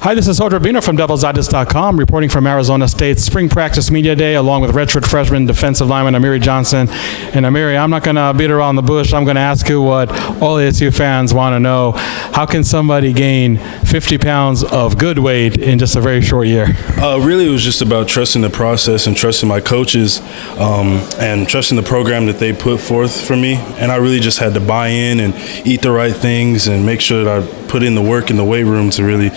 Hi, this is Rabino from DevilsDigest.com, reporting from Arizona State's Spring Practice Media Day, along with redshirt freshman defensive lineman Amiri Johnson. And Amiri, I'm not going to beat around the bush. I'm going to ask you what all ASU fans want to know. How can somebody gain 50 pounds of good weight in just a very short year? Really, it was just about trusting the process and trusting my coaches and trusting the program that they put forth for me. And I really just had to buy in and eat the right things and make sure that I put in the work in the weight room to really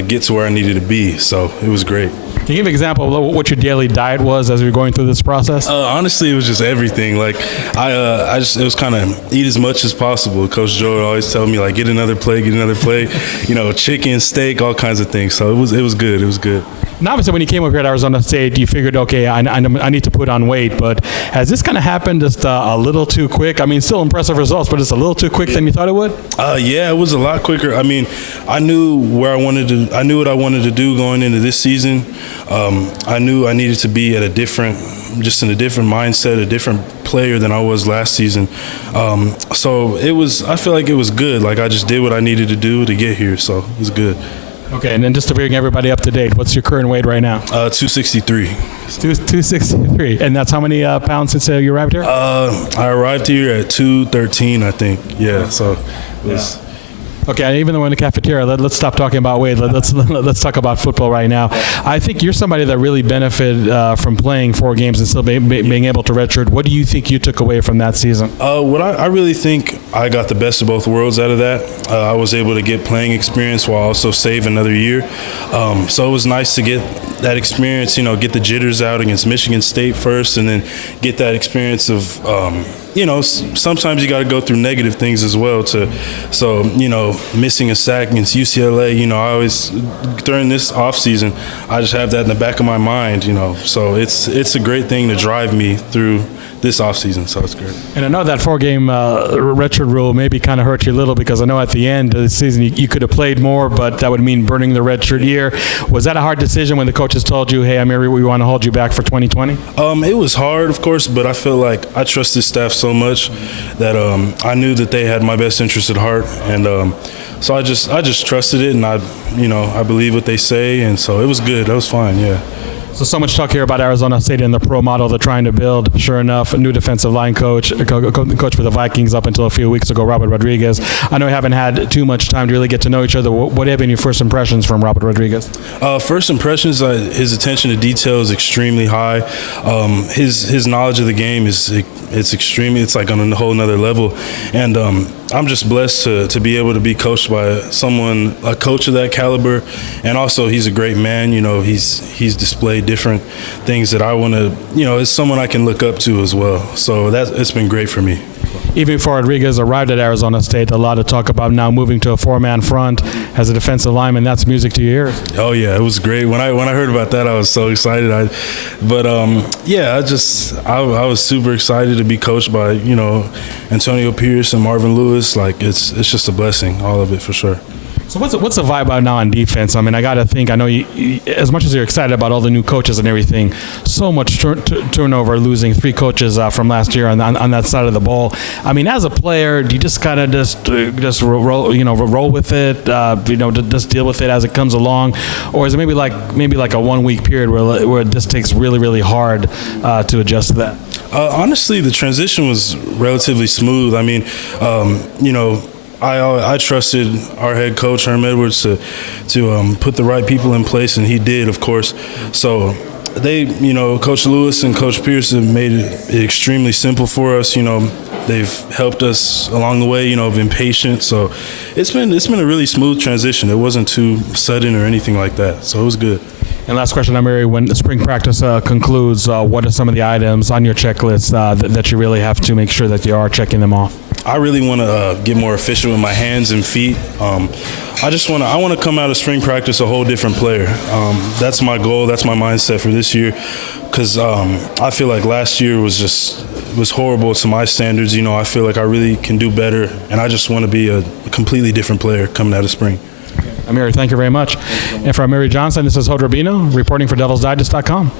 get to where I needed to be. So it was great. Can you give an example of what your daily diet was as you were going through this process? Honestly, it was just everything. Like it was kind of eat as much as possible. Coach Joe would always tell me, like, get another plate, you know, chicken, steak, all kinds of things. So it was good. It was good. Now, obviously, when you came over here at Arizona State, you figured, okay, I need to put on weight. But has this kind of happened just a little too quick? I mean, still impressive results, but it's a little too quick than you thought it would? Yeah, it was a lot quicker. I mean, I knew what I wanted to do going into this season. I knew I needed to be at in a different mindset, a different player than I was last season. So I feel like it was good. Like, I just did what I needed to do to get here. So it was good. Okay, and then just to bring everybody up to date, what's your current weight right now? 263. 263. And that's how many pounds since you arrived here? I arrived here at 213, I think. Yeah, so it was... Yeah. Okay, even though we're in the cafeteria, let's stop talking about weight. Let's talk about football right now. I think you're somebody that really benefited from playing 4 games and still being able to redshirt. What do you think you took away from that season? What I really think I got the best of both worlds out of that. I was able to get playing experience while also save another year. So it was nice to get that experience, you know, get the jitters out against Michigan State first, and then get that experience of, you know, sometimes you got to go through negative things as well. So, you know, missing a sack against UCLA, you know, I always, during this offseason, I just have that in the back of my mind, you know. So it's a great thing to drive me through this offseason, so it's great. And I know that 4-game redshirt rule maybe kind of hurt you a little, because I know at the end of the season you could have played more, but that would mean burning the redshirt year. Was that a hard decision when the coaches told you, hey, Amiri, we want to hold you back for 2020? It was hard, of course, but I feel like I trust this staff so much that I knew that they had my best interest at heart, and so I just trusted it, and I believe what they say, and so it was good. That was fine, yeah. So much talk here about Arizona State and the pro model they're trying to build. Sure enough, a new defensive line coach for the Vikings up until a few weeks ago, Robert Rodriguez. I know you haven't had too much time to really get to know each other. What have been your first impressions from Robert Rodriguez? First impressions, his attention to detail is extremely high. His knowledge of the game it's like on a whole nother level. And I'm just blessed to be able to be coached by a coach of that caliber. And also, he's a great man. You know, he's displayed different things that I want to, you know, it's someone I can look up to as well. So it's been great for me. Even before Rodriguez arrived at Arizona State, a lot of talk about now moving to a 4-man front as a defensive lineman. That's music to your ears. Oh yeah, it was great. When I heard about that, I was so excited. I was super excited to be coached by, you know, Antonio Pierce and Marvin Lewis. Like, it's just a blessing, all of it, for sure. So what's the vibe out now on defense? I mean, I got to think, I know you, as much as you're excited about all the new coaches and everything, so much turnover, losing 3 coaches from last year on that side of the ball. I mean, as a player, do you just kind of just roll, you know, roll with it, you know, just deal with it as it comes along, or is it maybe like a 1-week period where it just takes really, really hard to adjust to that? Honestly, the transition was relatively smooth. I mean, you know, I trusted our head coach, Herm Edwards, to put the right people in place, and he did, of course. So they, you know, Coach Lewis and Coach Pierce have made it extremely simple for us. You know, they've helped us along the way, you know, been patient. So it's been a really smooth transition. It wasn't too sudden or anything like that. So it was good. And last question, Amiri, when the spring practice concludes, what are some of the items on your checklist that you really have to make sure that you are checking them off? I really want to get more efficient with my hands and feet. I want to come out of spring practice a whole different player. That's my goal. That's my mindset for this year, because I feel like last year was horrible to my standards. You know, I feel like I really can do better, and I just want to be a completely different player coming out of spring. Amiri, thank you very much. And for Amiri Johnson, this is Rabino reporting for DevilsDigest.com.